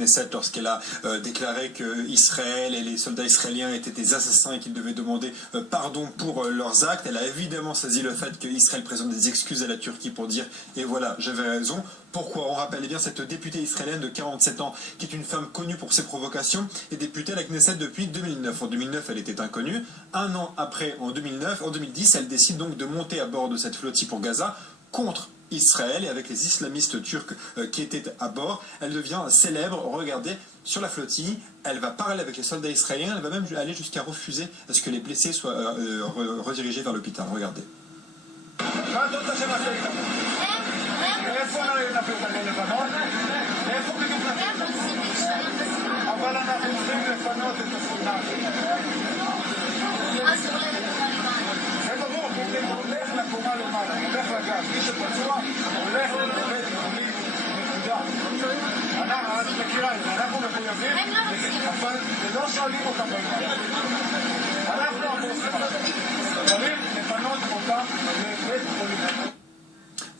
Knesset lorsqu'elle a déclaré que Israël et les soldats israéliens étaient des assassins et qu'ils devaient demander pardon pour leurs actes. Elle a évidemment saisi le fait qu'Israël présente des excuses à la Turquie pour dire « et voilà, j'avais raison ». Pourquoi? On rappelle bien cette députée israélienne de 47 ans, qui est une femme connue pour ses provocations, est députée à la Knesset depuis 2009. En 2009, elle était inconnue. Un an après, en 2010, elle décide donc de monter à bord de cette flottille pour Gaza contre Israël, et avec les islamistes turcs qui étaient à bord, elle devient célèbre. Regardez, sur la flottille, elle va parler avec les soldats israéliens, elle va même aller jusqu'à refuser à ce que les blessés soient redirigés vers l'hôpital. Regardez.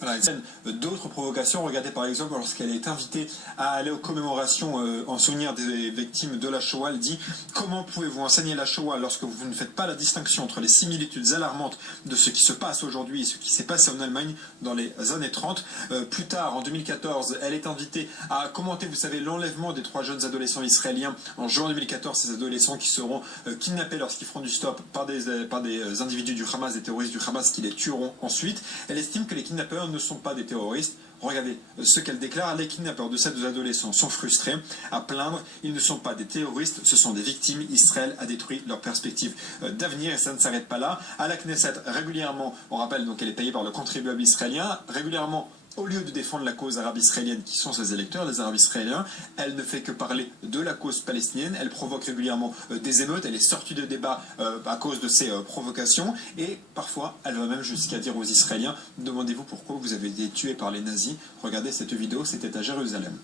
Voilà, d'autres provocations. Regardez par exemple lorsqu'elle est invitée à aller aux commémorations en souvenir des victimes de la Shoah. Elle dit « Comment pouvez-vous enseigner la Shoah lorsque vous ne faites pas la distinction entre les similitudes alarmantes de ce qui se passe aujourd'hui et ce qui s'est passé en Allemagne dans les années 30 ?» Plus tard, en 2014, elle est invitée à commenter, vous savez, l'enlèvement des 3 jeunes adolescents israéliens en juin 2014. Ces adolescents qui seront kidnappés lorsqu'ils feront du stop par des individus du Hamas, des terroristes du Hamas qui les tueront ensuite. Elle estime que les kidnappeurs ne sont pas des terroristes. Regardez ce qu'elle déclare: les kidnappeurs de ces 2 adolescents sont frustrés à plaindre, ils ne sont pas des terroristes, ce sont des victimes. Israël a détruit leur perspective d'avenir, et ça ne s'arrête pas là. À la Knesset, régulièrement, on rappelle donc qu'elle est payée par le contribuable israélien, régulièrement, au lieu de défendre la cause arabe israélienne qui sont ses électeurs, les arabes israéliens, elle ne fait que parler de la cause palestinienne. Elle provoque régulièrement des émeutes, elle est sortie de débat à cause de ces provocations, et parfois elle va même jusqu'à dire aux Israéliens: demandez-vous pourquoi vous avez été tués par les nazis. Regardez cette vidéo, c'était à Jérusalem.